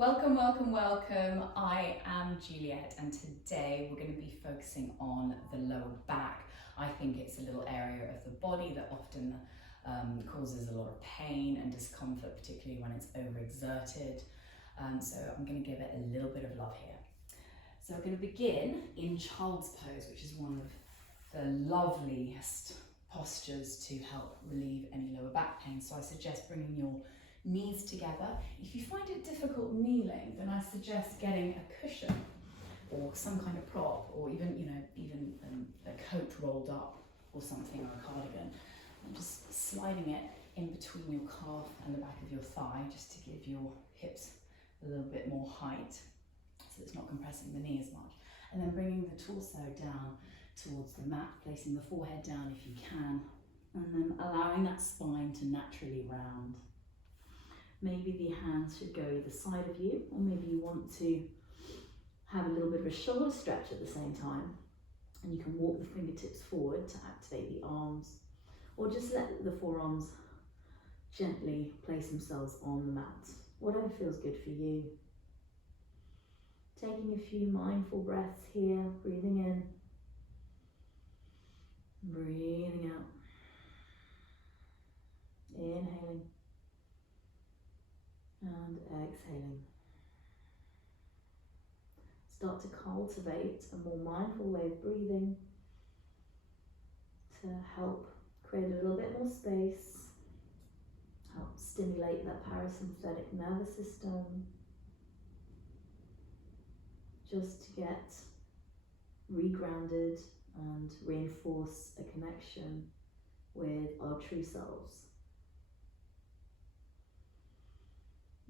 Welcome, welcome, welcome. I am Juliet and today we're going to be focusing on the lower back. I think it's a little area of the body that often causes a lot of pain and discomfort, particularly when it's overexerted. So I'm going to give it a little bit of love here. So we're going to begin in child's pose, which is one of the loveliest postures to help relieve any lower back pain. So I suggest bringing your knees together. If you find it difficult kneeling, then I suggest getting a cushion or some kind of prop, or even a coat rolled up or something, or a cardigan, and just sliding it in between your calf and the back of your thigh, just to give your hips a little bit more height, so it's not compressing the knee as much. And then bringing the torso down towards the mat, placing the forehead down if you can, and then allowing that spine to naturally round. Maybe the hands should go either side of you, or maybe you want to have a little bit of a shoulder stretch at the same time. And you can walk the fingertips forward to activate the arms, or just let the forearms gently place themselves on the mat. Whatever feels good for you. Taking a few mindful breaths here, breathing in, breathing out, inhaling, and exhaling. Start to cultivate a more mindful way of breathing to help create a little bit more space, help stimulate that parasympathetic nervous system, just to get regrounded and reinforce a connection with our true selves.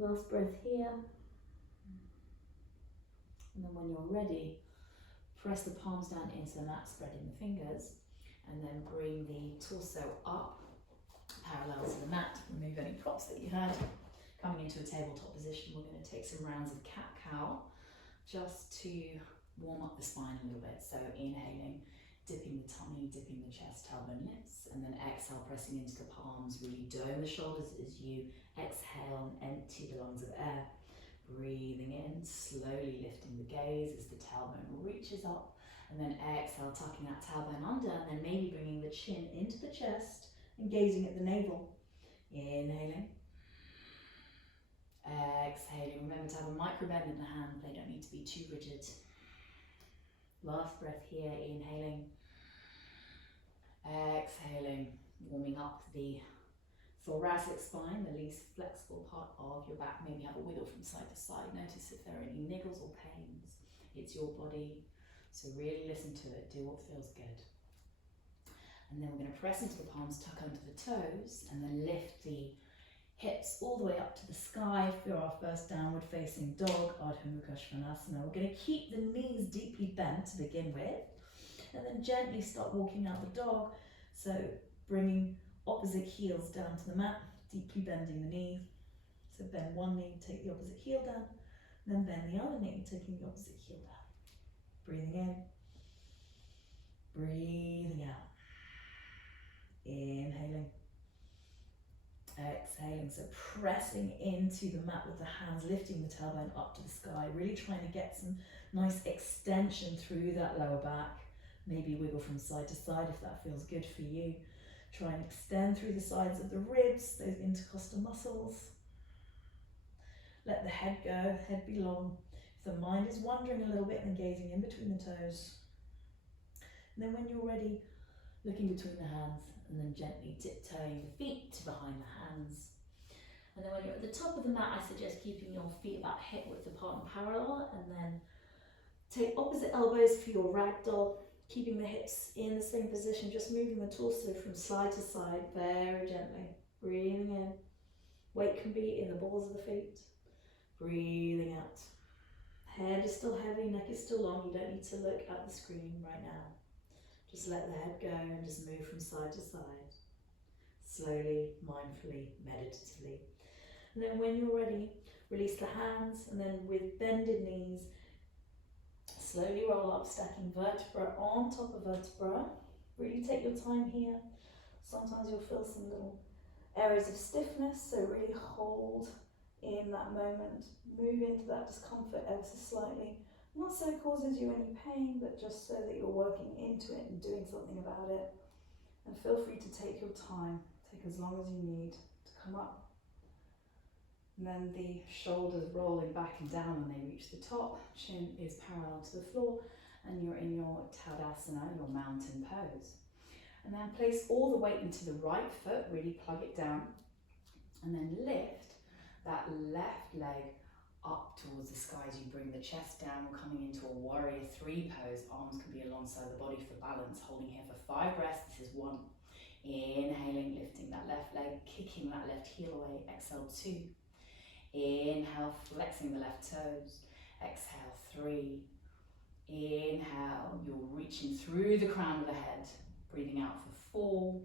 Last breath here. And then when you're ready, press the palms down into the mat, spreading the fingers, and then bring the torso up, parallel to the mat. Remove any props that you had. Coming into a tabletop position, we're going to take some rounds of cat-cow, just to warm up the spine a little bit. So inhaling, dipping the tummy, dipping the chest, tailbone lifts, and then exhale, pressing into the palms, really dome the shoulders as you exhale and empty the lungs of air. Breathing in, slowly lifting the gaze as the tailbone reaches up, and then exhale, tucking that tailbone under, and then maybe bringing the chin into the chest and gazing at the navel. Inhaling. Exhaling. Remember to have a micro bend in the hand, they don't need to be too rigid. Last breath here, inhaling. Exhaling, warming up the thoracic spine, the least flexible part of your back. Maybe have a wiggle from side to side. Notice if there are any niggles or pains. It's your body, so really listen to it, do what feels good. And then we're going to press into the palms, tuck under the toes, and then lift the hips all the way up to the sky for our first downward facing dog, Ardha Mukha Svanasana. We're going to keep the knees deeply bent to begin with, and then gently start walking out the dog. So bringing opposite heels down to the mat, deeply bending the knee. So bend one knee, take the opposite heel down, then bend the other knee, taking the opposite heel down. Breathing in, breathing out. Inhaling, exhaling. So pressing into the mat with the hands, lifting the tailbone up to the sky, really trying to get some nice extension through that lower back. Maybe wiggle from side to side if that feels good for you. Try and extend through the sides of the ribs, those intercostal muscles. Let the head go, head be long. If the mind is wandering a little bit, then gazing in between the toes. And then when you're ready, looking between the hands, and then gently tiptoeing the feet to behind the hands. And then when you're at the top of the mat, I suggest keeping your feet about hip width apart and parallel, and then take opposite elbows for your ragdoll. Keeping the hips in the same position, just moving the torso from side to side very gently. Breathing in. Weight can be in the balls of the feet. Breathing out. Head is still heavy, neck is still long. You don't need to look at the screen right now. Just let the head go and just move from side to side. Slowly, mindfully, meditatively. And then when you're ready, release the hands, and then with bended knees, slowly roll up, stacking vertebra on top of vertebra. Really take your time here. Sometimes you'll feel some little areas of stiffness, so really hold in that moment. Move into that discomfort ever so slightly. Not so it causes you any pain, but just so that you're working into it and doing something about it. And feel free to take your time. Take as long as you need to come up. And then the shoulders rolling back and down when they reach the top. Chin is parallel to the floor, and you're in your Tadasana, your mountain pose. And then place all the weight into the right foot, really plug it down, and then lift that left leg up towards the sky as you bring the chest down. We're coming into a warrior 3 pose. Arms can be alongside the body for balance. Holding here for 5 breaths. This is 1. Inhaling, lifting that left leg, kicking that left heel away. Exhale, 2. Inhale, flexing the left toes. Exhale, 3. Inhale, you're reaching through the crown of the head. Breathing out for 4.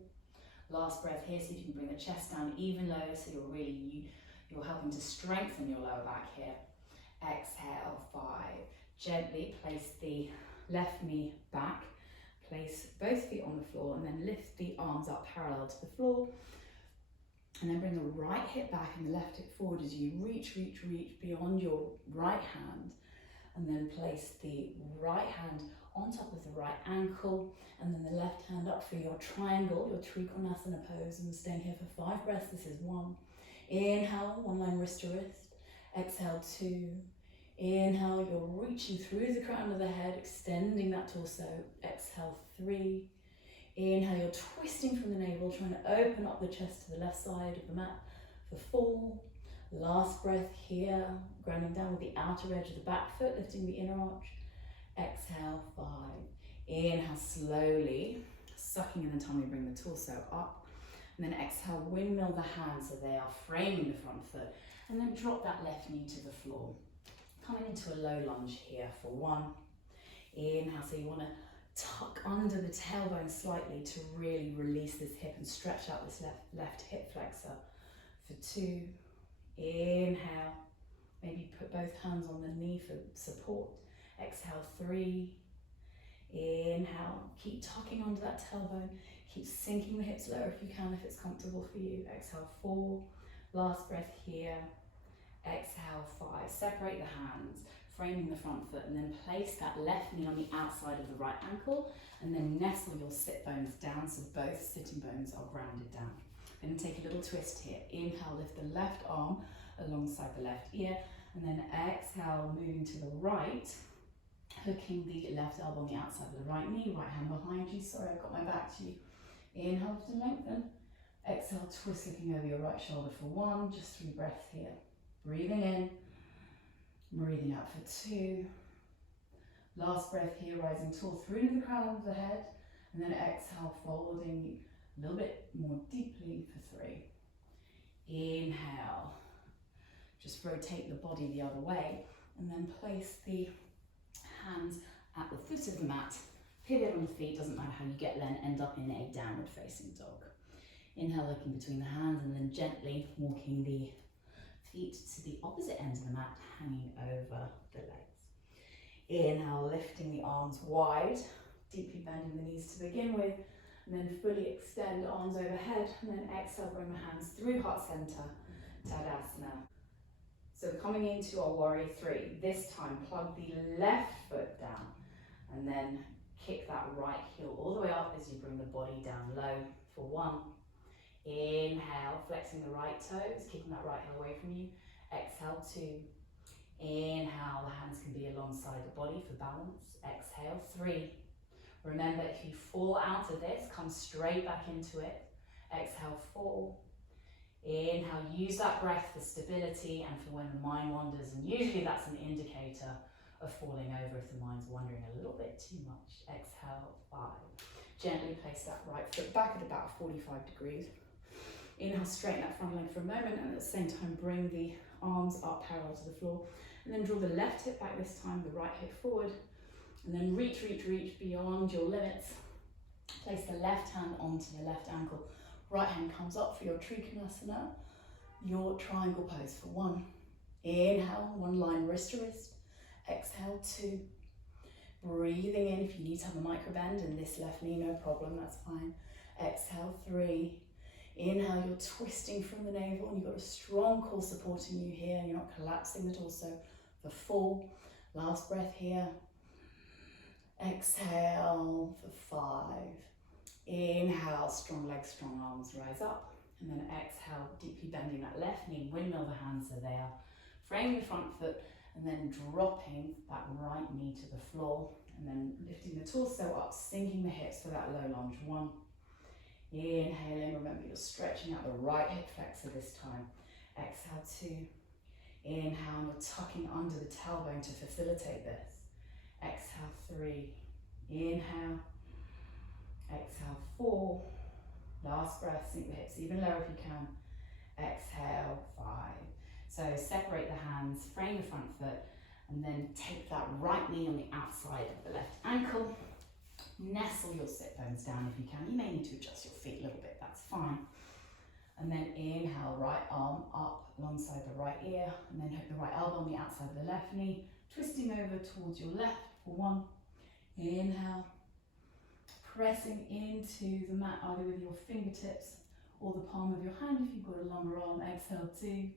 Last breath here, see if you can bring the chest down even lower, so you're helping to strengthen your lower back here. Exhale, 5. Gently place the left knee back. Place both feet on the floor and then lift the arms up parallel to the floor. And then bring the right hip back and the left hip forward as you reach beyond your right hand. And then place the right hand on top of the right ankle, and then the left hand up for your triangle, your Trikonasana pose. And staying here for 5 breaths. This is 1. Inhale, 1 line wrist to wrist. Exhale, 2. Inhale, you're reaching through the crown of the head, extending that torso. Exhale, 3. Inhale, you're twisting from the navel, trying to open up the chest to the left side of the mat for 4. Last breath here, grounding down with the outer edge of the back foot, lifting the inner arch. Exhale, 5. Inhale, slowly, sucking in the tummy, bring the torso up. And then exhale, windmill the hands so they are framing the front foot. And then drop that left knee to the floor. Coming into a low lunge here for 1. Inhale, so you want to tuck under the tailbone slightly to really release this hip and stretch out this left hip flexor for 2. Inhale, maybe put both hands on the knee for support. Exhale, 3. Inhale, keep tucking under that tailbone. Keep sinking the hips lower if you can, if it's comfortable for you. Exhale, 4. Last breath here. Exhale, 5. Separate the hands, framing the front foot, and then place that left knee on the outside of the right ankle, and then nestle your sit bones down so both sitting bones are grounded down. I'm going to take a little twist here. Inhale, lift the left arm alongside the left ear, and then exhale, moving to the right, hooking the left elbow on the outside of the right knee, right hand behind you. Sorry, I've got my back to you. Inhale to lengthen. Exhale, twist looking over your right shoulder for 1. Just 3 breaths here. Breathing in, breathing out for 2. Last breath here, rising tall through to the crown of the head, and then exhale, folding a little bit more deeply for 3. Inhale, just rotate the body the other way, and then place the hands at the foot of the mat. Pivot on the feet, doesn't matter how you get there, and end up in a downward facing dog. Inhale, looking between the hands, and then gently walking the feet to the opposite end of the mat, hanging over the legs. Inhale, lifting the arms wide, deeply bending the knees to begin with, and then fully extend arms overhead, and then exhale, bring the hands through heart center, Tadasana. So coming into our warrior 3, this time plug the left foot down, and then kick that right heel all the way up as you bring the body down low for 1. Inhale, flexing the right toes, kicking that right heel away from you. Exhale, 2. Inhale, the hands can be alongside the body for balance. Exhale, 3. Remember, if you fall out of this, come straight back into it. Exhale, 4. Inhale, use that breath for stability and for when the mind wanders, and usually that's an indicator of falling over if the mind's wandering a little bit too much. Exhale, 5. Gently place that right foot back at about 45 degrees. Inhale, straighten that front leg for a moment, and at the same time bring the arms up parallel to the floor. And then draw the left hip back this time, the right hip forward. And then reach beyond your limits. Place the left hand onto the left ankle. Right hand comes up for your Trikonasana, your triangle pose for 1. Inhale, 1 line wrist to wrist. Exhale, 2. Breathing in, if you need to have a micro bend in this left knee, no problem, that's fine. Exhale, 3. Inhale, you're twisting from the navel and you've got a strong core supporting you here. You're not collapsing the torso for 4. Last breath here. Exhale for 5. Inhale, strong legs, strong arms, rise up. And then exhale, deeply bending that left knee, windmill the hands so they are framing the front foot, and then dropping that right knee to the floor, and then lifting the torso up, sinking the hips for that low lunge. 1. Inhaling, remember you're stretching out the right hip flexor this time. Exhale 2. Inhale, you're tucking under the tailbone to facilitate this. Exhale 3. Inhale. Exhale 4. Last breath, sink the hips even lower if you can. Exhale 5. So separate the hands, frame the front foot, and then take that right knee on the outside of the left ankle. Nestle your sit bones down if you can. You may need to adjust your feet a little bit, that's fine. And then inhale, right arm up alongside the right ear, and then hook the right elbow on the outside of the left knee, twisting over towards your left for 1. Inhale, pressing into the mat either with your fingertips or the palm of your hand if you've got a longer arm. Exhale 2.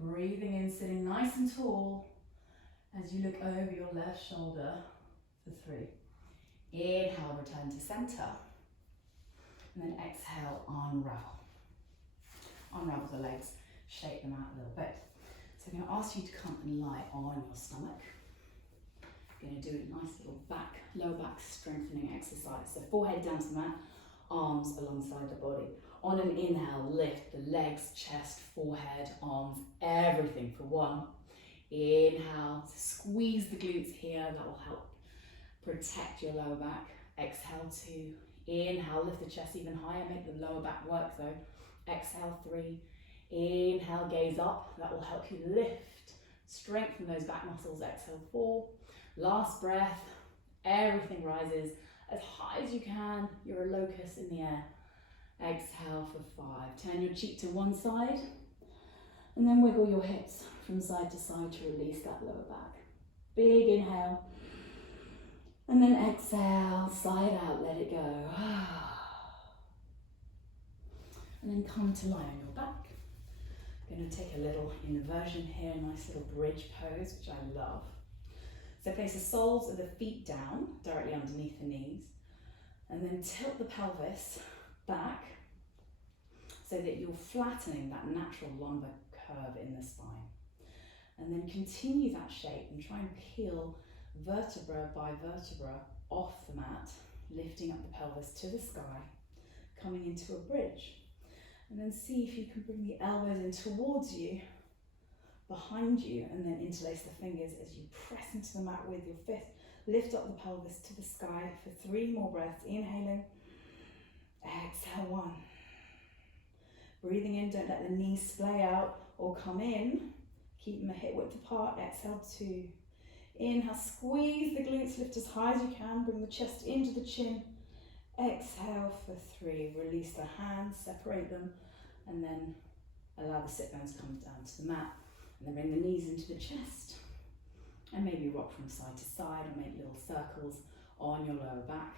Breathing in, sitting nice and tall as you look over your left shoulder for 3. Inhale, return to center. And then exhale, unravel. Unravel the legs, shake them out a little bit. So I'm going to ask you to come and lie on your stomach. I'm going to do a nice little lower back strengthening exercise. So forehead down to the mat, arms alongside the body. On an inhale, lift the legs, chest, forehead, arms, everything for 1. Inhale, squeeze the glutes here, that will help protect your lower back. Exhale 2. Inhale, lift the chest even higher, make the lower back work though. Exhale 3. Inhale, gaze up, that will help you lift, strengthen those back muscles. Exhale 4. Last breath, everything rises as high as you can. You're a locust in the air. Exhale for 5. Turn your cheek to one side and then wiggle your hips from side to side to release that lower back. Big inhale and then exhale, side out, let it go. And then come to lie on your back. I'm going to take a little inversion here, a nice little bridge pose, which I love. So place the soles of the feet down, directly underneath the knees, and then tilt the pelvis back so that you're flattening that natural lumbar curve in the spine. And then continue that shape and try and peel vertebra by vertebra off the mat, lifting up the pelvis to the sky, coming into a bridge. And then see if you can bring the elbows in towards you, behind you, and then interlace the fingers as you press into the mat with your fist. Lift up the pelvis to the sky for 3 more breaths. Inhaling, exhale 1. Breathing in, don't let the knees splay out or come in. Keep them a hip width apart. Exhale 2. Inhale, squeeze the glutes, lift as high as you can. Bring the chest into the chin. Exhale for 3. Release the hands, separate them, and then allow the sit bones to come down to the mat. And then bring the knees into the chest. And maybe rock from side to side or make little circles on your lower back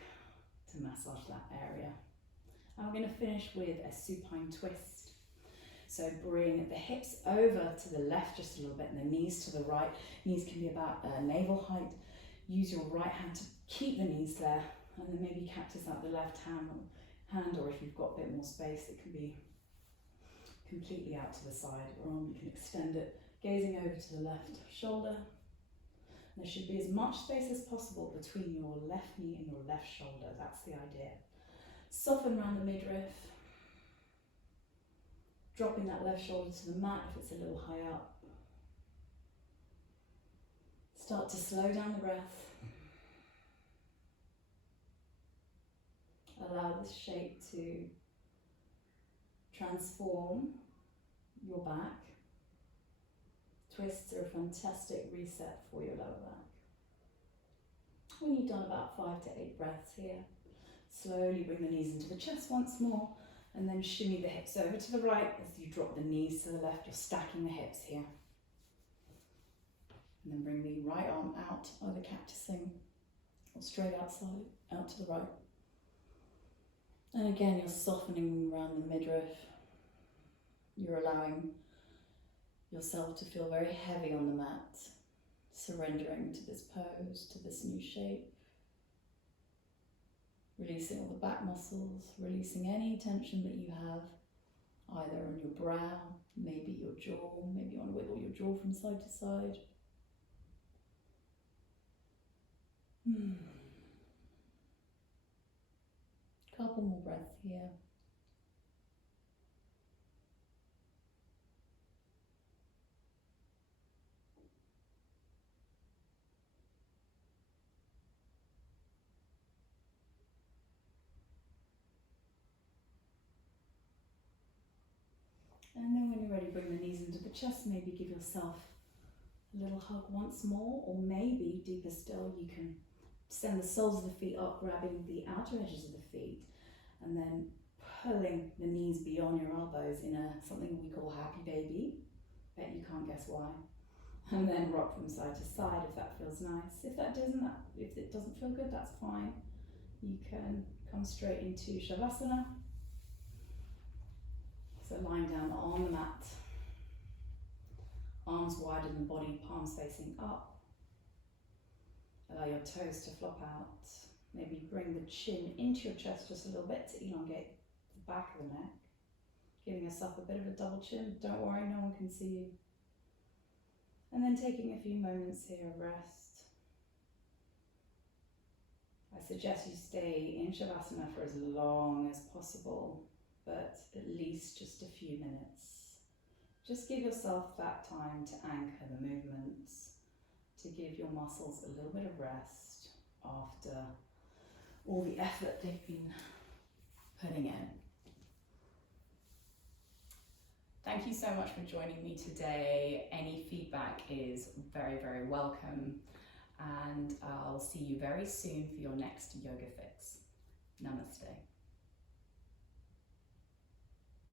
to massage that area. And we're going to finish with a supine twist. So bring the hips over to the left just a little bit and the knees to the right. Knees can be about navel height. Use your right hand to keep the knees there, and then maybe cactus out the left hand, or if you've got a bit more space, it can be completely out to the side, or you can extend it, gazing over to the left shoulder. There should be as much space as possible between your left knee and your left shoulder. That's the idea. Soften around the midriff. Dropping that left shoulder to the mat if it's a little high up. Start to slow down the breath. Allow this shape to transform your back. Twists are a fantastic reset for your lower back. When you've done about 5 to 8 breaths here, slowly bring the knees into the chest once more, and then shimmy the hips over to the right as you drop the knees to the left. You're stacking the hips here. And then bring the right arm out, either cactusing or straight outside, out to the right. And again, you're softening around the midriff. You're allowing yourself to feel very heavy on the mat, surrendering to this pose, to this new shape. Releasing all the back muscles, releasing any tension that you have, either on your brow, maybe your jaw, maybe you want to wiggle your jaw from side to side. Couple more breaths here. And then when you're ready, bring the knees into the chest, maybe give yourself a little hug once more, or maybe deeper still, you can send the soles of the feet up, grabbing the outer edges of the feet, and then pulling the knees beyond your elbows in something we call happy baby. Bet you can't guess why. And then rock from side to side if that feels nice. If it doesn't feel good, that's fine. You can come straight into Shavasana. So lying down on the mat, arms wider than the body, palms facing up. Allow your toes to flop out. Maybe bring the chin into your chest just a little bit to elongate the back of the neck. Giving yourself a bit of a double chin. Don't worry, no one can see you. And then taking a few moments here of rest. I suggest you stay in Shavasana for as long as possible, but at least just a few minutes. Just give yourself that time to anchor the movements, to give your muscles a little bit of rest after all the effort they've been putting in. Thank you so much for joining me today. Any feedback is very, very welcome. And I'll see you very soon for your next yoga fix. Namaste.